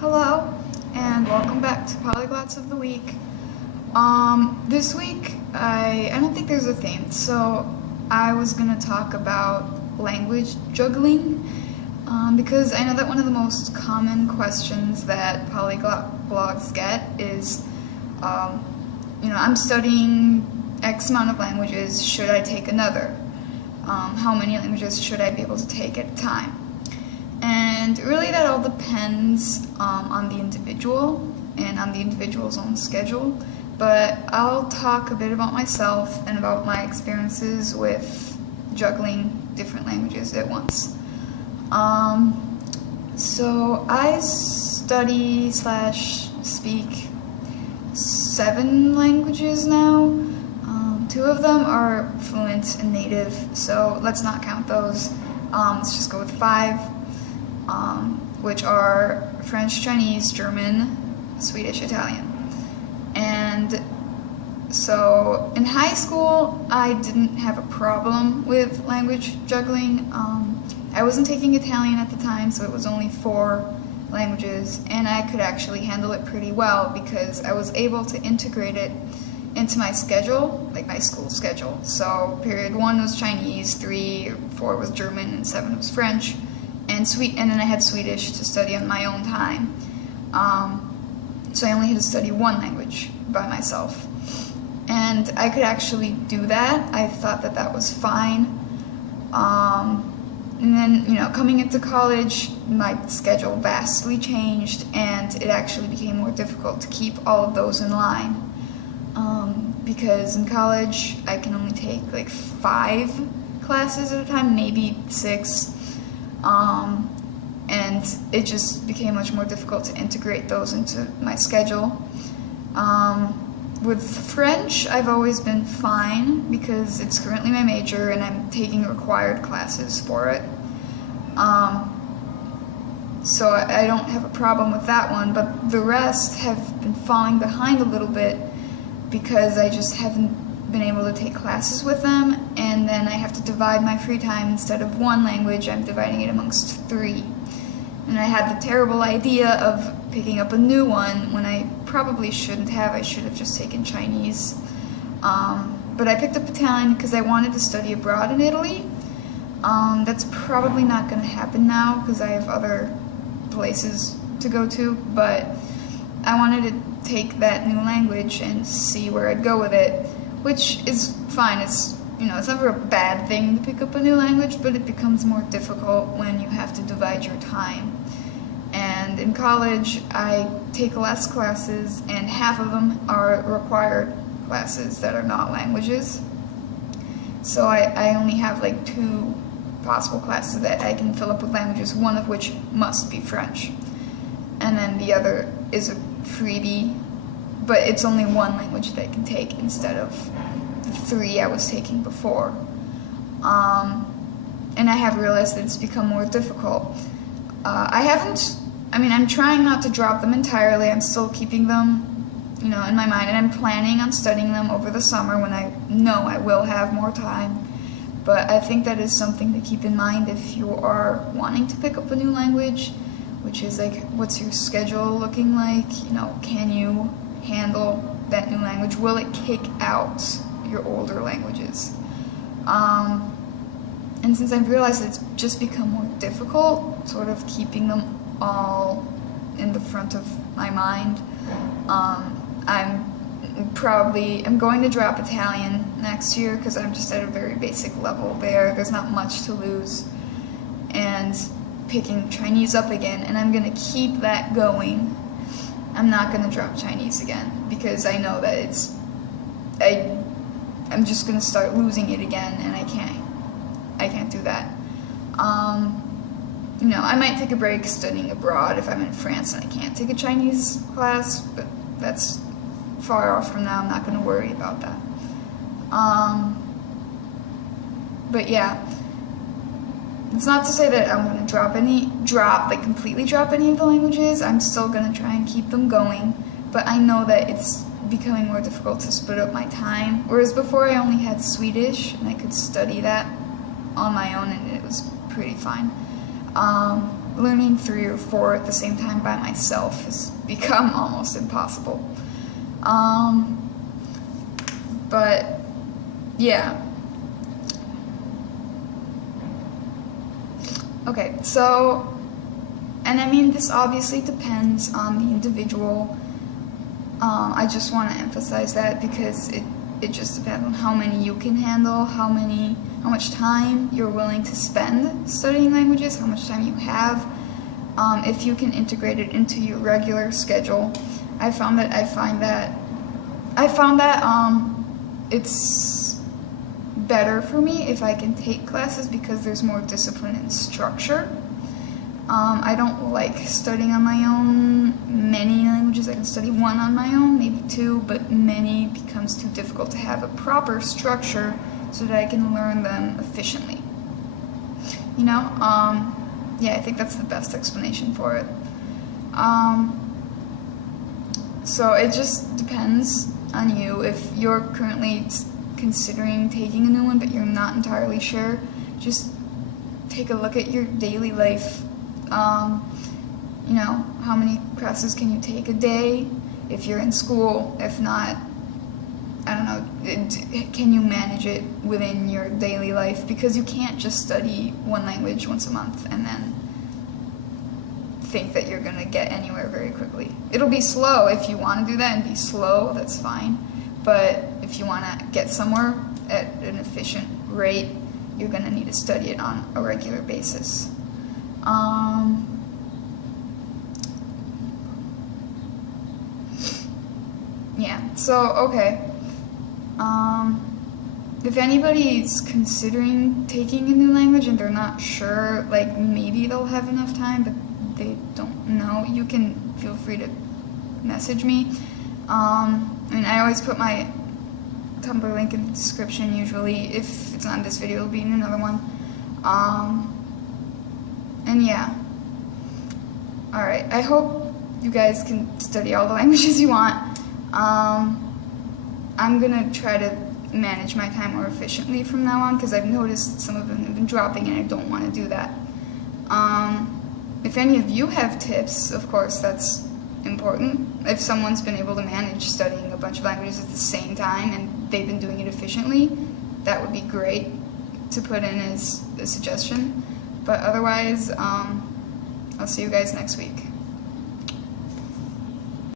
Hello, and welcome back to Polyglots of the Week. This week, I don't think there's a theme, so I was gonna talk about language juggling, because I know that one of the most common questions that polyglot blogs get is, I'm studying X amount of languages, should I take another? How many languages should I be able to take at a time? And really that all depends on the individual and on the individual's own schedule, but I'll talk a bit about myself and about my experiences with juggling different languages at once. So I study/speak 7 languages now. 2 of them are fluent and native, so let's not count those. Let's just go with 5. Which are French, Chinese, German, Swedish, Italian. And so in high school, I didn't have a problem with language juggling. I wasn't taking Italian at the time, so it was only 4 languages, and I could actually handle it pretty well because I was able to integrate it into my schedule, like my school schedule. So period 1 was Chinese, 3 or 4 was German, and 7 was French. And then I had Swedish to study on my own time. So I only had to study 1 language by myself. And I could actually do that. I thought that that was fine. And then, coming into college, my schedule vastly changed, and it actually became more difficult to keep all of those in line. Because in college, I can only take like 5 classes at a time, maybe 6. And it just became much more difficult to integrate those into my schedule. With French, I've always been fine because it's currently my major and I'm taking required classes for it. So I don't have a problem with that one, but the rest have been falling behind a little bit because I just haven't been able to take classes with them, and then I have to divide my free time. Instead of 1 language, I'm dividing it amongst 3. And I had the terrible idea of picking up a new one when I probably shouldn't have. I should have just taken Chinese. But I picked up Italian because I wanted to study abroad in Italy. That's probably not going to happen now because I have other places to go to, but I wanted to take that new language and see where I'd go with it. Which is fine. It's never a bad thing to pick up a new language, but it becomes more difficult when you have to divide your time. And in college, I take less classes, and half of them are required classes that are not languages. So I only have like 2 possible classes that I can fill up with languages, one of which must be French. And then the other is a freebie, but it's only 1 language that I can take instead of the 3 I was taking before. And I have realized that it's become more difficult. I'm trying not to drop them entirely. I'm still keeping them, in my mind, and I'm planning on studying them over the summer when I know I will have more time. But I think that is something to keep in mind if you are wanting to pick up a new language, which is like, what's your schedule looking like? Can you handle that new language? Will it kick out your older languages? And since I've realized it's just become more difficult, sort of keeping them all in the front of my mind, I'm going to drop Italian next year because I'm just at a very basic level there. There's not much to lose. And picking Chinese up again, and I'm going to keep that going. I'm not going to drop Chinese again because I know that I'm just going to start losing it again, and I can't do that. I might take a break studying abroad if I'm in France and I can't take a Chinese class, but that's far off from now. I'm not going to worry about that. But yeah, it's not to say that I'm going to completely drop any of the languages. I'm still going to try and keep them going, but I know that it's becoming more difficult to split up my time. Whereas before I only had Swedish, and I could study that on my own, and it was pretty fine. learning 3 or 4 at the same time by myself has become almost impossible. But yeah. Okay, so, and I mean, this obviously depends on the individual. I just want to emphasize that because it just depends on how many you can handle, how much time you're willing to spend studying languages, how much time you have, if you can integrate it into your regular schedule. I found that it's better for me if I can take classes because there's more discipline and structure. I don't like studying on my own many languages. I can study 1 on my own, maybe 2, but many becomes too difficult to have a proper structure so that I can learn them efficiently. You know? Yeah, I think that's the best explanation for it. So it just depends on you. If you're currently considering taking a new one but you're not entirely sure, just take a look at your daily life. You know, how many classes can you take a day if you're in school? If not, I don't know, can you manage it within your daily life? Because you can't just study one language once a month and then think that you're gonna get anywhere very quickly. It'll be slow. If you want to do that and be slow, that's fine. But if you want to get somewhere at an efficient rate, you're gonna need to study it on a regular basis. Yeah, so, okay. If anybody's considering taking a new language and they're not sure, like maybe they'll have enough time, but they don't know, you can feel free to message me. I mean, I always put my Tumblr link in the description usually. If it's not in this video, it'll be in another one. And yeah. Alright, I hope you guys can study all the languages you want. I'm gonna try to manage my time more efficiently from now on because I've noticed that some of them have been dropping and I don't want to do that. If any of you have tips, of course, that's important. If someone's been able to manage studying a bunch of languages at the same time and they've been doing it efficiently, that would be great to put in as a suggestion. But otherwise, I'll see you guys next week.